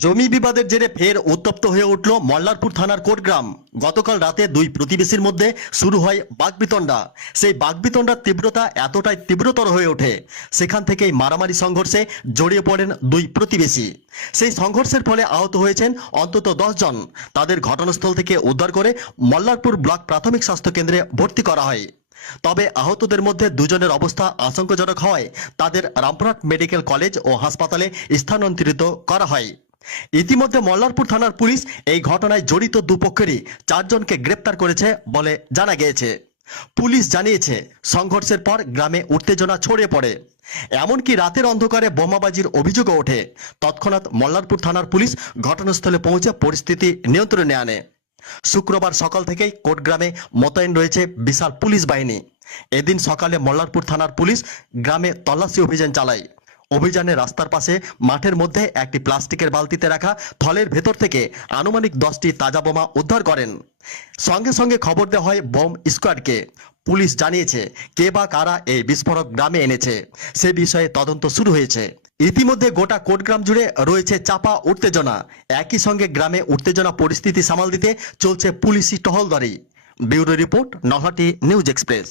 জমি বিবাদের জেরে ফের উত্তপ্ত হয়ে উঠল মল্লারপুর থানার কোটগ্রাম। গতকাল রাতে দুই প্রতিবেশীর মধ্যে শুরু হয় বাগবিতণ্ডা। সেই বাগবিতণ্ডার তীব্রতা এতটাই তীব্রতর হয়ে ওঠে, সেখান থেকেই মারামারি সংঘর্ষে জড়িয়ে পড়েন দুই প্রতিবেশী। সেই সংঘর্ষের ফলে আহত হয়েছেন অন্তত জন। তাদের ঘটনাস্থল থেকে উদ্ধার করে মল্লারপুর ব্লক প্রাথমিক স্বাস্থ্য কেন্দ্রে ভর্তি করা হয়। তবে আহতদের মধ্যে দুজনের অবস্থা আশঙ্কাজনক হওয়ায় তাদের রামপুরহাট মেডিকেল কলেজ ও হাসপাতালে স্থানান্তরিত করা হয়। ইতিমধ্যে মল্লারপুর থানার পুলিশ এই ঘটনায় জড়িত দুপক্ষেরই চারজনকে গ্রেপ্তার করেছে বলে জানা গিয়েছে। পুলিশ জানিয়েছে, সংঘর্ষের পর গ্রামে উত্তেজনা ছড়িয়ে পড়ে। এমনকি রাতের অন্ধকারে বোমাবাজির অভিযোগও ওঠে। তৎক্ষণাৎ মল্লারপুর থানার পুলিশ ঘটনাস্থলে পৌঁছে পরিস্থিতি নিয়ন্ত্রণে আনে। শুক্রবার সকাল থেকেই কোটগ্রামে মোতায়েন রয়েছে বিশাল পুলিশ বাহিনী। এদিন সকালে মল্লারপুর থানার পুলিশ গ্রামে তল্লাশি অভিযান চালায়। অভিযানে রাস্তার পাশে মাঠের মধ্যে একটি প্লাস্টিকের বালতিতে রাখা থলের ভেতর থেকে আনুমানিক দশটি তাজা বোমা উদ্ধার করেন। সঙ্গে সঙ্গে খবর দেওয়া হয় বোম স্কোয়াডকে। পুলিশ জানিয়েছে কে বা কারা এই বিস্ফোরক গ্রামে এনেছে, সে বিষয়ে তদন্ত শুরু হয়েছে। ইতিমধ্যে গোটা কোটগ্রাম জুড়ে রয়েছে চাপা উত্তেজনা। একই সঙ্গে গ্রামে উত্তেজনা পরিস্থিতি সামাল দিতে চলছে পুলিশি টহলদারি। Bureau report Nahati news express.